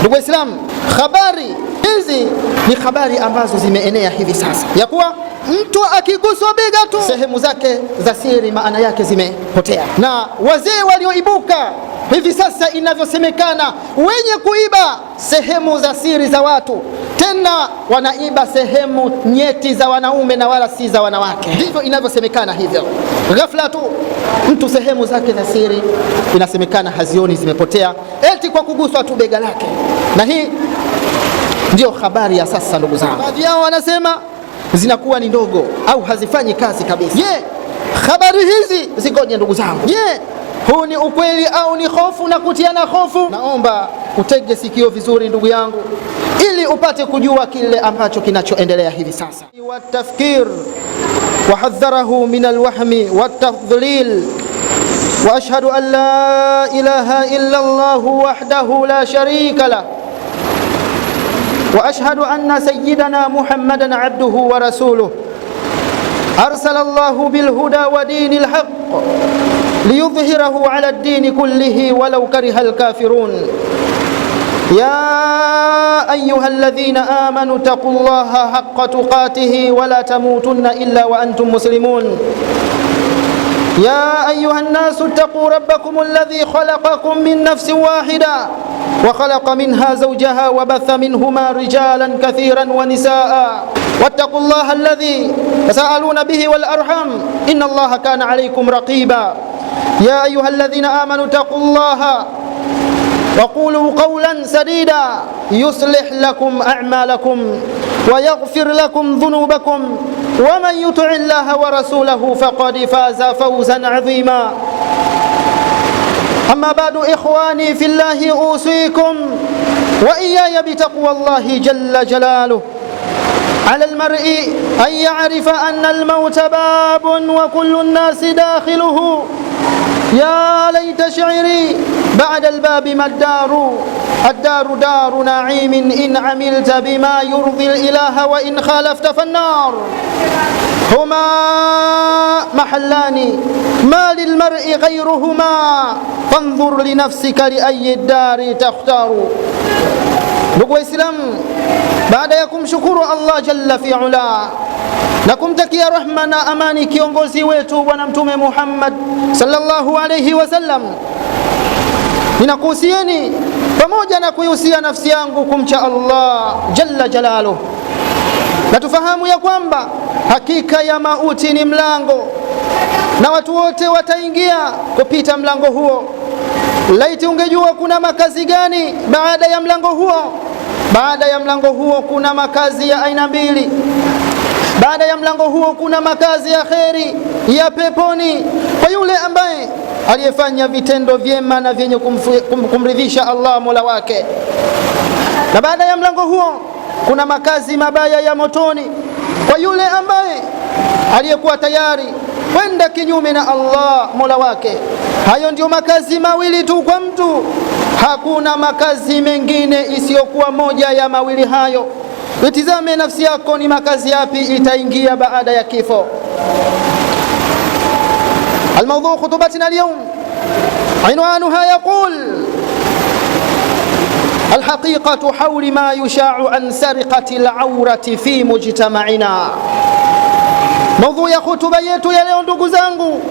Ndugu Waislamu, habari hizi ni habari ambazo zimeenea hivi sasa, ya kuwa mtu akiguswa bega tu sehemu zake za siri maana yake zimepotea. Na wazee walioibuka hivi sasa, inavyosemekana, wenye kuiba sehemu za siri za watu, tena wanaiba sehemu nyeti za wanaume na wala si za wanawake. Ndivyo inavyosemekana hivyo. Ghafla tu mtu sehemu zake za siri inasemekana hazioni, zimepotea, eti kwa kuguswa tu bega lake. Na hii ndio habari ya sasa, ndugu zangu. Baadhi yao wanasema zinakuwa ni ndogo au hazifanyi kazi kabisa. Je, habari hizi zikoje ndugu zangu? Je, huu ni ukweli au ni hofu na kutiana hofu? Naomba utege sikio vizuri ndugu yangu, ili upate kujua kile ambacho kinachoendelea hivi sasa. Watafkir wahadharahu min alwahmi watadhlil wa ashhadu an la ilaha illa Allah wahdahu la sharika lah wa ashhadu anna sayyidana Muhammadan abduhu wa rasuluhu arsala Allahu bil huda wa dinil haqq liyudhhirahu ala ad-din kullihi walau kariha al-kafirun. يا أيها الذين آمنوا اتقوا الله حق تقاته ولا تموتن إلا وأنتم مسلمون. يا أيها الناس اتقوا ربكم الذي خلقكم من نفس واحدة وخلق منها زوجها وبث منهما رجالا كثيرا ونساء واتقوا الله الذي تساءلون به والأرحام إن الله كان عليكم رقيبا. يا أيها الذين آمنوا اتقوا الله وقولوا قولا سديدا يصلح لكم أعمالكم ويغفر لكم ذنوبكم ومن يطع الله ورسوله فقد فاز فوزا عظيما. أما بعد إخواني في الله أوصيكم وإياي بتقوى الله جل جلاله. على المرء أن يعرف أن الموت باب وكل الناس داخله. يا ليت شعري بعد الباب ما الدار، الدار دار نعيم إن عملت بما يرضي الإله وإن خالفت فالنار. هما محلان ما للمرء غيرهما فانظر لنفسك لأي الدار تختار. Ndugu Waislamu, baada ya kumshukuru Allah jalla fi'ala na kumtakia rahma na amani kiongozi wetu Bwana Mtume Muhammad sallallahu alayhi wasallam, ninakuhusieni pamoja na kuihusia nafsi yangu kumcha Allah jalla jalaluh, na tufahamu ya kwamba hakika ya mauti ni mlango na watu wote wataingia kupita mlango huo. Laiti ungejua kuna makazi gani baada ya mlango huo. Baada ya mlango huo kuna makazi ya aina mbili. Baada ya mlango huo kuna makazi ya kheri ya peponi kwa yule ambaye aliyefanya vitendo vyema na vyenye kumridhisha Allah Mola wake, na baada ya mlango huo kuna makazi mabaya ya motoni kwa yule ambaye aliyekuwa tayari kwenda kinyume na Allah Mola wake. Hayo ndio makazi mawili tu kwa mtu, hakuna makazi mengine isiyokuwa moja ya mawili hayo. Itizame nafsi yako, ni makazi yapi itaingia baada ya kifo. الموضوع خطبتنا اليوم عنوانها يقول الحقيقة حول ما يشاع عن سرقة العورة في مجتمعنا. موضوع ya hutuba yetu ya leo ndugu zangu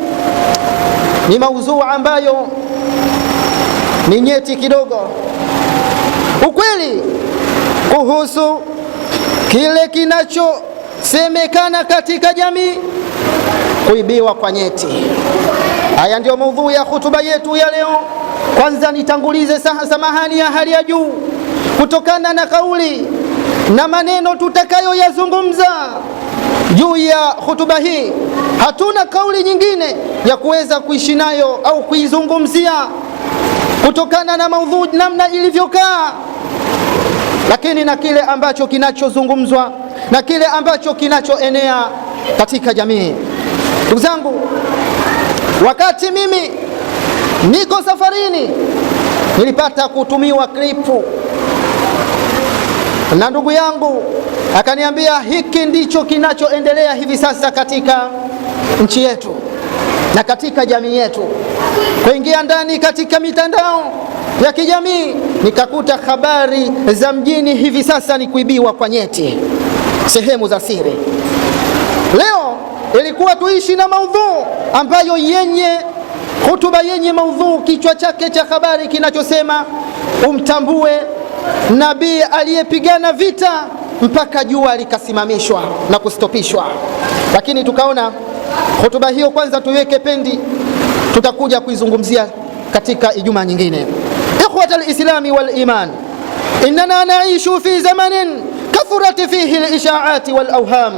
ni maudhui ambayo ni nyeti kidogo. Ukweli kuhusu kile kinachosemekana katika jamii, kuibiwa kwa nyeti. Haya ndio maudhui ya hutuba yetu ya leo. Kwanza nitangulize samahani ya hali ya juu kutokana na kauli na maneno tutakayoyazungumza juu ya hutuba hii. Hatuna kauli nyingine ya kuweza kuishi nayo au kuizungumzia kutokana na maudhui namna ilivyokaa, lakini na kile ambacho kinachozungumzwa na kile ambacho kinachoenea katika jamii. Ndugu zangu, wakati mimi niko safarini nilipata kutumiwa klipu na ndugu yangu akaniambia hiki ndicho kinachoendelea hivi sasa katika nchi yetu na katika jamii yetu. Kuingia ndani katika mitandao ya kijamii nikakuta habari za mjini hivi sasa ni kuibiwa kwa nyeti, sehemu za siri. Leo ilikuwa tuishi na maudhu ambayo yenye hutuba yenye maudhu, kichwa chake cha habari kinachosema umtambue nabii aliyepigana vita mpaka jua likasimamishwa na kustopishwa. Lakini tukaona hutuba hiyo kwanza tuiweke pendi, tutakuja kuizungumzia katika Ijumaa nyingine. Ikhwata al-islami wal iman, innana naishu fi zamanin kathurat fihi al-ishaa'ati wal awham.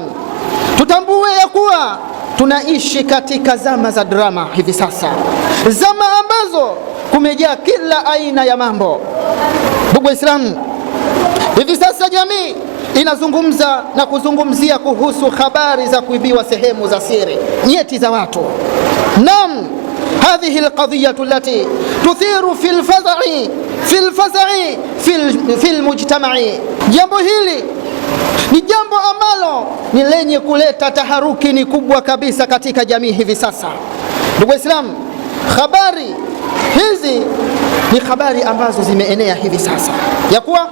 Tutambue ya kuwa tunaishi katika zama za drama hivi sasa, zama ambazo kumejaa kila aina ya mambo. Ndugu Waislamu, hivi sasa jamii inazungumza na kuzungumzia kuhusu habari za kuibiwa sehemu za siri nyeti za watu. Naam, hadhihi alqadhiyatu allati tuthiru fil faza'i fil mujtama'i. Jambo hili ni jambo ambalo ni lenye kuleta taharuki ni kubwa kabisa katika jamii hivi sasa. Ndugu Waislamu, habari hizi ni habari ambazo zimeenea hivi sasa ya kuwa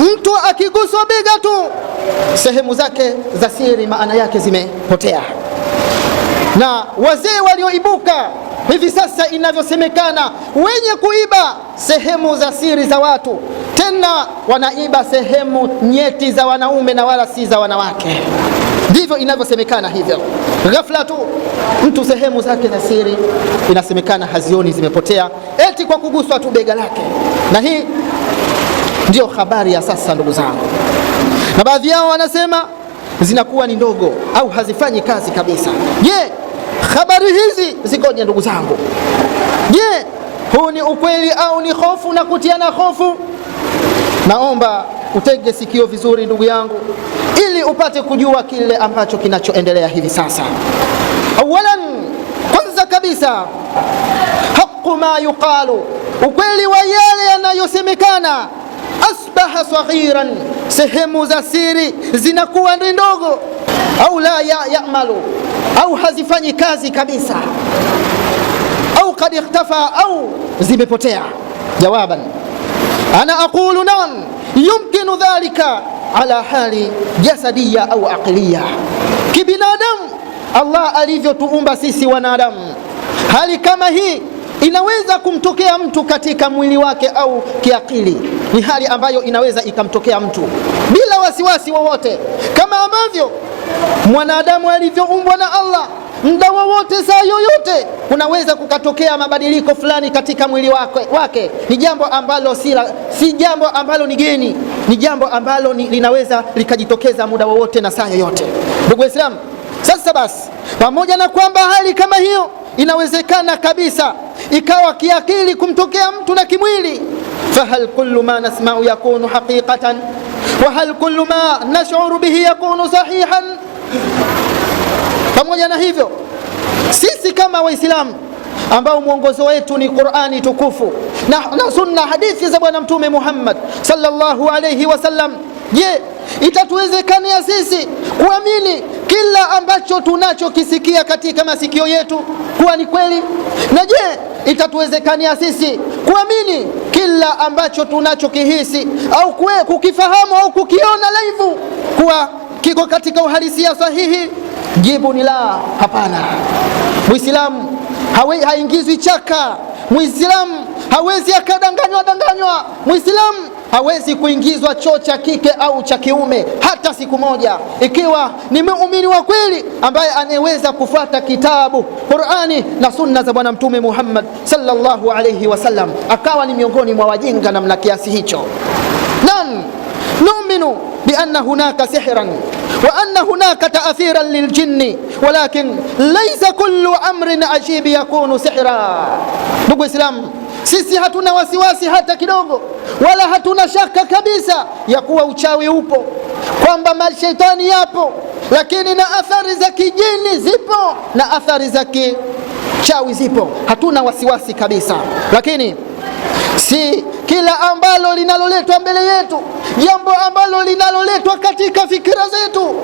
mtu akiguswa bega tu sehemu zake za siri maana yake zimepotea. Na wazee walioibuka hivi sasa inavyosemekana wenye kuiba sehemu za siri za watu, tena wanaiba sehemu nyeti za wanaume na wala si za wanawake. Ndivyo inavyosemekana hivyo. Ghafla tu mtu sehemu zake za siri inasemekana hazioni, zimepotea eti kwa kuguswa tu bega lake. Na hii ndio habari ya sasa ndugu zangu, na baadhi yao wanasema zinakuwa ni ndogo au hazifanyi kazi kabisa. Je, habari hizi zikoje ndugu zangu? Je, huu ni ukweli au ni hofu na kutiana hofu? Naomba utege sikio vizuri ndugu yangu, ili upate kujua kile ambacho kinachoendelea hivi sasa. Awalan, kwanza kabisa, haqqu ma yuqalu, ukweli wa yale yanayosemekana. Asbaha saghiran, sehemu za siri zinakuwa ni ndogo, au la ya'malu, au hazifanyi kazi kabisa, au kad ikhtafa, au zimepotea. Jawaban, ana aqulu na'am yumkinu dhalika ala hali jasadiya au aqliya. Kibinadamu, Allah alivyotuumba sisi wanadamu, hali kama hii inaweza kumtokea mtu katika mwili wake au kiakili. Ni hali ambayo inaweza ikamtokea mtu bila wasiwasi wowote, kama ambavyo mwanadamu alivyoumbwa na Allah, muda wowote saa yoyote kunaweza kukatokea mabadiliko fulani katika mwili wake. Ni jambo ambalo si jambo ambalo ni geni, ni jambo ambalo linaweza likajitokeza muda wowote na saa yoyote. Ndugu Waislamu, sasa basi, pamoja na kwamba hali kama hiyo inawezekana kabisa ikawa kiakili kumtokea mtu na kimwili, fahal kullu ma nasma'u yakunu haqiqatan wa hal kullu ma nash'uru bihi yakunu sahihan? Pamoja na hivyo, sisi kama Waislamu ambao mwongozo wetu ni Qur'ani tukufu na sunna, hadithi za Bwana Mtume Muhammad sallallahu alayhi wasallam, je, itatuwezekania sisi kuamini kila ambacho tunachokisikia katika masikio yetu kuwa ni kweli? Na je, itatuwezekania sisi kuamini kila ambacho tunachokihisi au kukifahamu au kukiona live kuwa kiko katika uhalisia sahihi? Jibu ni la, hapana. Muislamu haingizwi chaka, Muislamu hawezi akadanganywa, Muislamu hawezi kuingizwa choo cha kike au cha kiume hata siku moja, ikiwa ni muumini wa kweli ambaye anaweza kufuata kitabu Qur'ani na sunna za Bwana Mtume Muhammad sallallahu alayhi wasallam, akawa ni miongoni mwa wajinga namna kiasi hicho. Nam nu'minu bi anna hunaka sihran wa anna hunaka ta'thiran liljinni walakin laysa kullu amrin ajib yakunu sihra. Ndugu Waislamu, sisi hatuna wasiwasi hata kidogo, wala hatuna shaka kabisa ya kuwa uchawi upo, kwamba mashaitani yapo, lakini na athari za kijini zipo na athari za kichawi zipo. Hatuna wasiwasi kabisa, lakini si kila ambalo linaloleta linaloletwa mbele yetu, jambo ambalo linaloletwa katika fikra zetu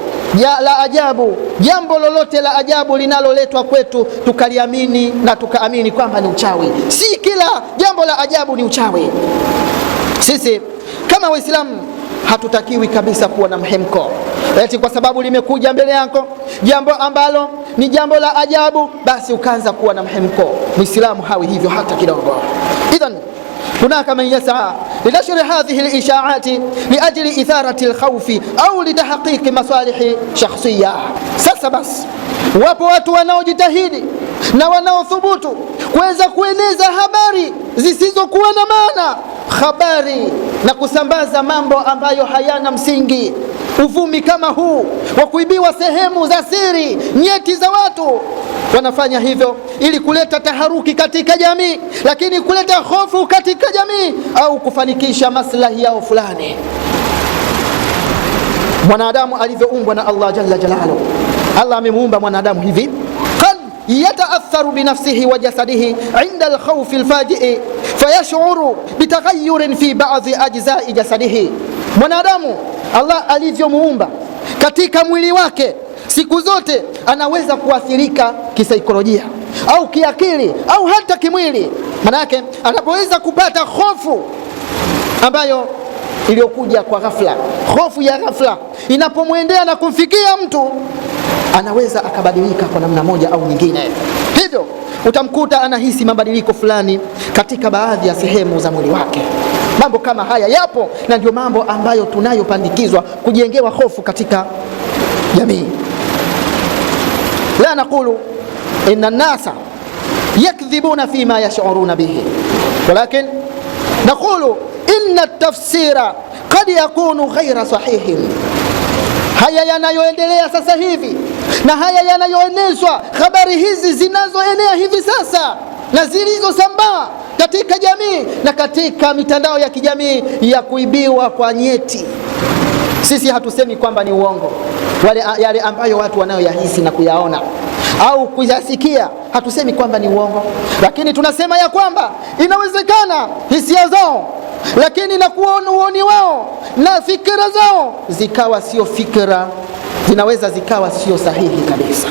la ajabu, jambo lolote la ajabu linaloletwa kwetu tukaliamini na tukaamini kwamba ni uchawi. Si kila jambo la ajabu ni uchawi. Sisi kama Waislamu hatutakiwi kabisa kuwa na mhemko eti kwa sababu limekuja mbele yako jambo ambalo ni jambo la ajabu basi ukaanza kuwa na mhemko. Muislamu hawi hivyo hata kidogo. Idhan هناك من يسعى لنشر هذه الإشاعات لأجل إثارة الخوف أو لتحقيق مصالح شخصية. Sasa basi wapo watu wanaojitahidi na wanaothubutu kuweza kueneza habari zisizokuwa na maana, habari na kusambaza mambo ambayo hayana msingi. Uvumi kama huu wa kuibiwa sehemu za siri nyeti za watu, wanafanya hivyo ili kuleta taharuki katika jamii, lakini kuleta hofu katika jamii au kufanikisha maslahi yao fulani. Mwanadamu alivyoumbwa na Allah jalla jalaluhu, Allah amemuumba mwanadamu hivi, qad yataatharu binafsihi wa jasadihi inda alkhawfi alfaji'i fayash'uru bitaghayyurin fi ba'dhi ajza'i jasadihi. Mwanadamu Allah alivyomuumba katika mwili wake, siku zote anaweza kuathirika kisaikolojia au kiakili au hata kimwili. Maana yake anapoweza kupata hofu ambayo iliyokuja kwa ghafla, hofu ya ghafla inapomwendea na kumfikia mtu, anaweza akabadilika kwa namna moja au nyingine. Hivyo utamkuta anahisi mabadiliko fulani katika baadhi ya sehemu za mwili wake. Mambo kama haya yapo, na ndio mambo ambayo tunayopandikizwa kujengewa hofu katika jamii. La naqulu inna an-nasa yakdhibuna fima yash'uruna bihi, walakin naqulu inna at-tafsira qad yakunu ghayra sahihin. Haya yanayoendelea sasa hivi na haya yanayoenezwa, habari hizi zinazoenea hivi sasa na zilizosambaa katika jamii na katika mitandao ya kijamii ya kuibiwa kwa nyeti, sisi hatusemi kwamba ni uongo. Yale ambayo watu wanayoyahisi na kuyaona au kuyasikia, hatusemi kwamba ni uongo, lakini tunasema ya kwamba inawezekana hisia zao, lakini na kuona uoni wao na fikra zao zikawa sio fikra, zinaweza zikawa sio sahihi kabisa,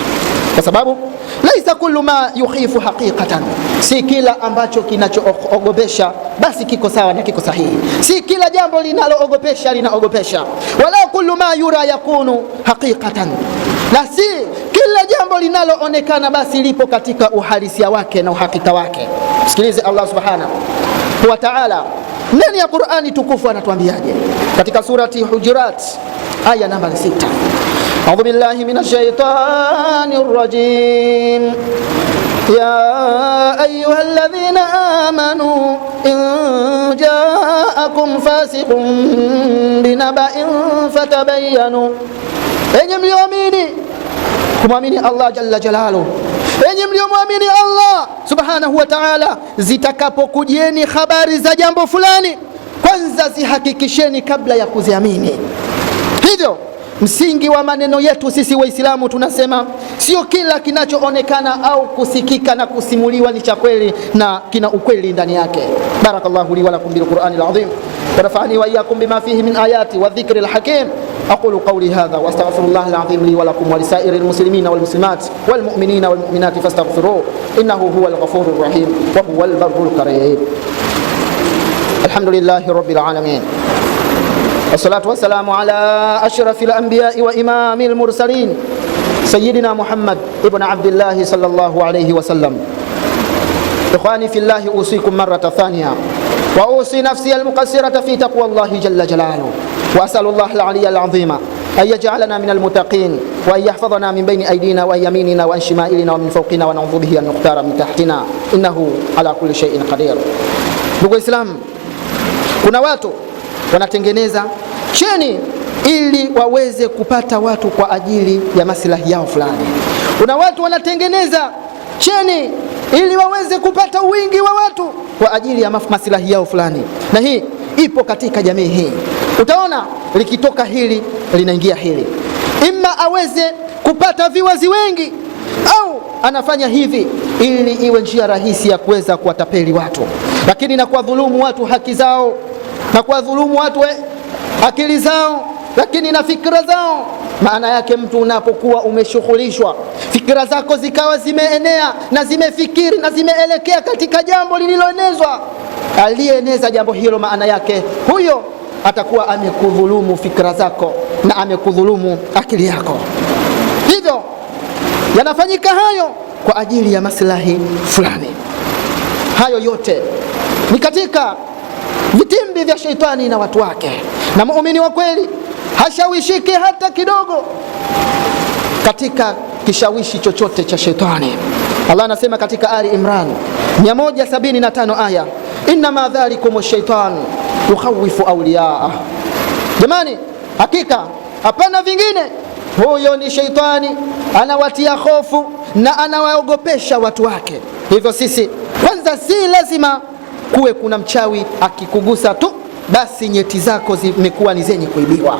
kwa sababu laisa kullu ma yukhifu haqiqatan, si kila ambacho kinachoogopesha basi kiko sawa na kiko sahihi. Si kila jambo linaloogopesha linaogopesha, wala kullu ma yura yakunu haqiqatan, na si kila jambo linaloonekana basi lipo katika uhalisia wake na uhakika wake. Sikilize Allah subhanahu wa ta'ala ndani ya Qur'ani tukufu anatuambiaje katika surati Hujurat aya namba 6. أعوذ بالله من الشيطان الرجيم يا أيها الذين آمنوا إن جاءكم فاسق بنبأ فتبينوا. Enyi mlioamini kumwamini Allah jalla jalaluhu, enyi mliomwamini Allah subhanahu wa ta'ala, zitakapokujieni habari za jambo fulani, kwanza zihakikisheni kabla ya kuziamini. Hivyo msingi wa maneno yetu sisi Waislamu tunasema sio kila kinachoonekana au kusikika na kusimuliwa ni cha kweli na kina ukweli ndani yake. Barakallahu li wa lakum bil Qur'anil azim wa nafa'ani wa iyyakum bima fihi min ayati wa dhikril hakim. أقول قولي هذا وأستغفر الله العظيم لي ولكم ولسائر المسلمين والمسلمات والمؤمنين والمؤمنات فاستغفروه إنه هو الغفور الرحيم وهو البر الكريم. الحمد لله رب العالمين، والصلاة والسلام على أشرف الأنبياء وإمام المرسلين سيدنا محمد ابن عبد الله صلى الله عليه وسلم. إخواني في الله، أوصيكم مرة ثانية وأوصي نفسي المقصرة في تقوى الله جل جلاله، وأسأل الله العلي العظيم أن يجعلنا من المتقين وأن يحفظنا من بين أيدينا وأن يميننا وأن شمائلنا ومن فوقنا ونعوذ به أن نختار من تحتنا إنه على كل شيء قدير. Ndugu Islam, kuna watu wanatengeneza cheni ili waweze kupata watu kwa ajili ya maslahi yao fulani. Kuna watu wanatengeneza cheni ili waweze kupata wingi wa watu kwa ajili ya maslahi yao fulani, na hii ipo katika jamii hii. Utaona likitoka hili linaingia hili, imma aweze kupata viwazi wengi, au anafanya hivi ili iwe njia rahisi ya kuweza kuwatapeli watu, lakini na kuwadhulumu watu haki zao na kuwadhulumu watu akili zao, lakini na fikra zao. Maana yake mtu unapokuwa umeshughulishwa, fikra zako zikawa zimeenea na zimefikiri na zimeelekea katika jambo lililoenezwa, aliyeeneza jambo hilo, maana yake huyo atakuwa amekudhulumu fikra zako na amekudhulumu akili yako. Hivyo yanafanyika hayo kwa ajili ya maslahi fulani. Hayo yote ni katika vitimbi vya sheitani na watu wake, na muumini wa kweli hashawishiki hata kidogo katika kishawishi chochote cha sheitani. Allah anasema katika Ali Imran 175 aya, innama dhalikum shaitan yukhawifu awliyaa. Jamani, hakika hapana vingine, huyo ni sheitani anawatia hofu na anawaogopesha watu wake. Hivyo sisi kwanza, si lazima kuwe kuna mchawi akikugusa tu basi nyeti zako zimekuwa ni zenye kuibiwa,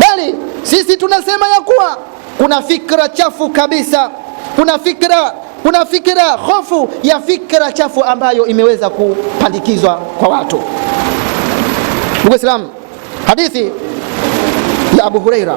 bali sisi tunasema ya kuwa kuna fikra chafu kabisa, kuna fikra hofu ya fikra chafu ambayo imeweza kupandikizwa kwa watu. Ndugu Islam, hadithi ya Abu Huraira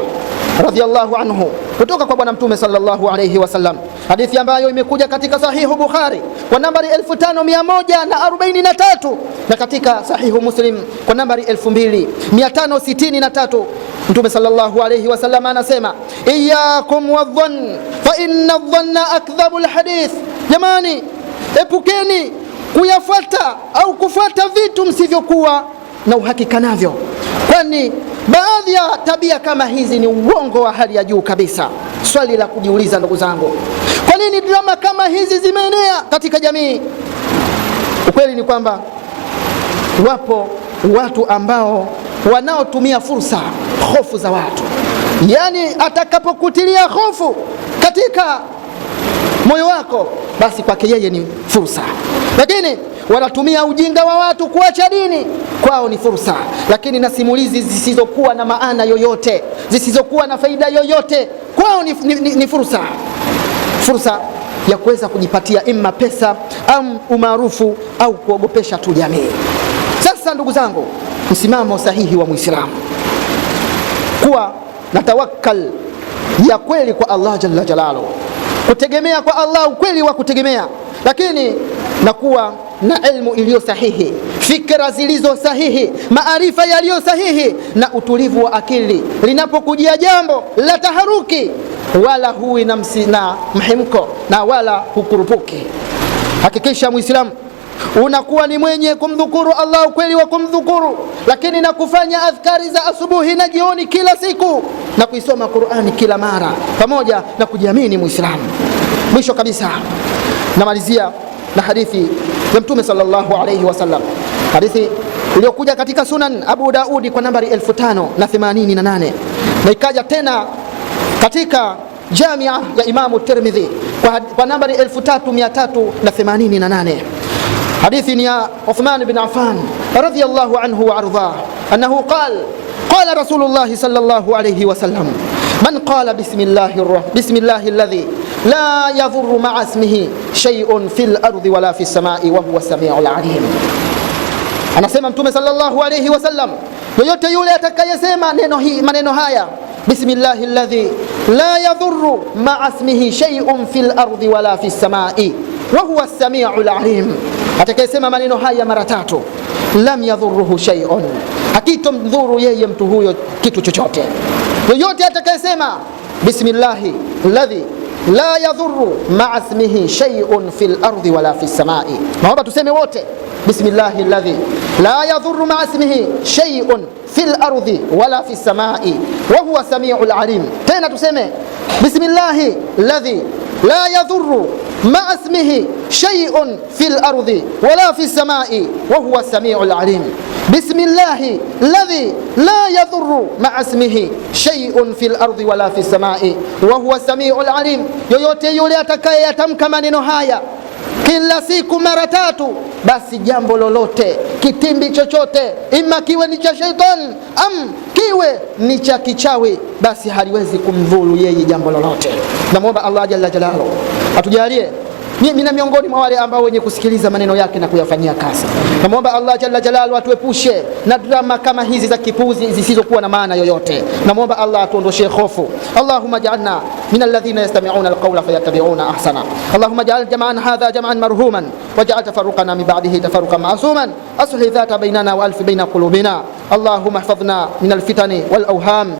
radhiyallahu anhu kutoka kwa bwana Mtume sallallahu alayhi wasallam, hadithi ambayo imekuja katika sahihu Bukhari kwa nambari 5143 na katika sahihu Muslim kwa nambari 2563. Mtume sallallahu alayhi wasallam anasema, iyyakum wadhann fa inna adh-dhanna akdhabul hadith. Jamani, epukeni kuyafuata au kufuata vitu msivyokuwa na uhakika navyo, kwani baadhi ya tabia kama hizi ni uongo wa hali ya juu kabisa. Swali la kujiuliza ndugu zangu, kwa nini drama kama hizi zimeenea katika jamii? Ukweli ni kwamba wapo watu ambao wanaotumia fursa hofu za watu, yani atakapokutilia hofu katika moyo wako, basi kwake yeye ni fursa. Lakini wanatumia ujinga wa watu kuacha dini, kwao ni fursa. Lakini na simulizi zisizokuwa na maana yoyote, zisizokuwa na faida yoyote, kwao ni fursa. Fursa ya kuweza kujipatia imma pesa au umaarufu au kuogopesha tu jamii. Sasa ndugu zangu, msimamo sahihi wa Muislamu kuwa na tawakkal ya kweli kwa Allah jalla jalaluhu, kutegemea kwa Allah ukweli wa kutegemea, lakini na kuwa na ilmu iliyo sahihi, fikra zilizo sahihi, maarifa yaliyo sahihi, na utulivu wa akili linapokujia jambo la taharuki, wala huwi na mhemko na wala hukurupuki. Hakikisha Muislamu unakuwa ni mwenye kumdhukuru Allah ukweli wa kumdhukuru, lakini na kufanya adhkari za asubuhi na jioni kila siku, na kuisoma Qur'ani kila mara, pamoja na kujiamini Muislamu. Mwisho kabisa namalizia na hadithi ya Mtume sallallahu alayhi wasallam, hadithi iliyokuja katika Sunan Abu Daudi kwa nambari 5088 na ikaja tena katika Jamia ya Imamu Tirmidhi kwa nambari 3388. hadithi ni ya Uthman bin Affan radhiyallahu anhu wa ardhah annahu qala Rasulullah sallallahu alayhi wasallam, man qala bismillahi alladhi la yadhurru ma'a ismihi shay'un fil ardi wala fis samai wa huwa samiul alim. Anasema Mtume sallallahu alayhi wasallam, yoyote yule atakayesema maneno haya, bismillahi alladhi la yadhurru ma'a ismihi shay'un fil ardi wala fis samai wa huwa samiul alim, atakayesema maneno haya mara 3, lam yadhurruhu shay'un, hakitomdhuru yeye mtu huyo kitu chochote. Yoyote atakayesema bismillahi alladhi la yadhurru ma'a ismihi shay'un fil ardi wala fis samai, naomba tuseme wote, bismillahi alladhi la yadhurru ma'a ismihi shay'un fil ardi wala fis samai wa huwa samiul alim. Tena tuseme bismillahi alladhi la yadhurru ma'a ismihi shay'un fil ardi wala fis samai wa huwa samiul alim. Bismillahi alladhi la yadhurru ma'a ismihi shay'un fil ardi wala fis samai wa huwa samiul alim. Yoyote yule atakayeyatamka maneno haya kila siku mara 3, basi jambo lolote, kitimbi chochote, ima kiwe ni cha shaitan am kiwe ni cha kichawi, basi haliwezi kumdhuru yeye jambo lolote. Namuomba Allah jalla jalaluhu atujalie Mina miongoni mwa wale ambao wenye kusikiliza maneno yake na kuyafanyia kazi. Namwomba Allah jalla jalaluhu atuepushe na drama kama hizi za kipuzi zisizokuwa na maana yoyote. Namwomba Allah atuondoshe hofu. Allahumma ja'alna min alladhina yastami'una alqawla fayattabi'una ahsana. Allahumma ja'al jam'an hadha jam'an marhuman waj'al tafarruqana min ba'dihi tafarruqan ma'suman. Aslih dhata bainana wa alf baina qulubina. Allahumma ihfazna min alfitani wal awham